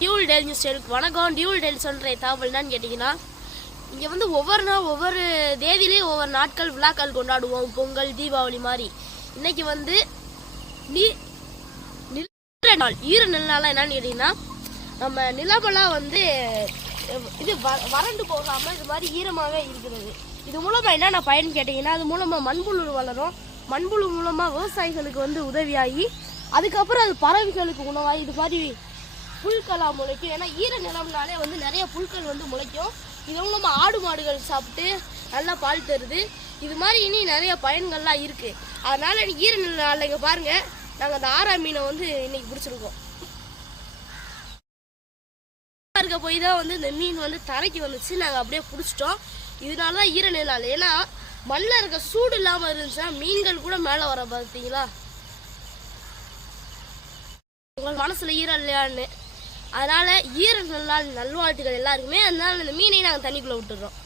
Dual del news சேனலுக்கு வணக்கம். Dual del சொல்கிற தகவல் என்னன்னு கேட்டிங்கன்னா இங்கே வந்து ஒவ்வொரு நாள் ஒவ்வொரு தேதியிலையும் ஒவ்வொரு நாட்கள் விழாக்கள் கொண்டாடுவோம். பொங்கல் தீபாவளி மாதிரி. இன்னைக்கு வந்து நீ நிற நாள் ஈர நிலநாளாக என்னன்னு கேட்டிங்கன்னா நம்ம நிலமெல்லாம் வந்து இது வ- வறண்டு போகாமல் இது மாதிரி ஈரமாகவே இருக்கிறது. இது மூலமாக என்னென்ன பயன் கேட்டிங்கன்னா அது மூலமாக மண்புழு வளரும். மண்புழு மூலமாக விவசாயிகளுக்கு வந்து உதவியாகி அதுக்கப்புறம் அது பறவைகளுக்கு உணவாகி இது மாதிரி புல்களாக முளைக்கும். ஏன்னா ஈர நிலம்னாலே வந்து நிறைய புல்கள் வந்து முளைக்கும். இது மூலமாக ஆடு மாடுகள் சாப்பிட்டு நல்லா பால் தருது. இது மாதிரி இனி நிறைய பயன்கள்லாம் இருக்குது அதனால் ஈர நிலம் இங்கே பாருங்கள் நாங்கள் அந்த ஆறா மீனை வந்து இன்னைக்கு பிடிச்சிருக்கோம். இருக்க போய் தான் வந்து இந்த மீன் வந்து தரைக்கு வந்துச்சு. நாங்கள் அப்படியே பிடிச்சிட்டோம். இதனால தான் ஈர நிலால் ஏன்னா மண்ணில் இருக்க சூடு இல்லாமல் இருந்துச்சுன்னா மீன்கள் கூட மேலே வர பார்த்தீங்களா? உங்கள் மனசில் ஈரம் இல்லையான்னு அதனால ஈர நல்லால் நல்வாழ்த்துக்கள் எல்லாருக்குமே. அதனால இந்த மீனை நாங்கள் தண்ணிக்குள்ளே விட்டுறோம்.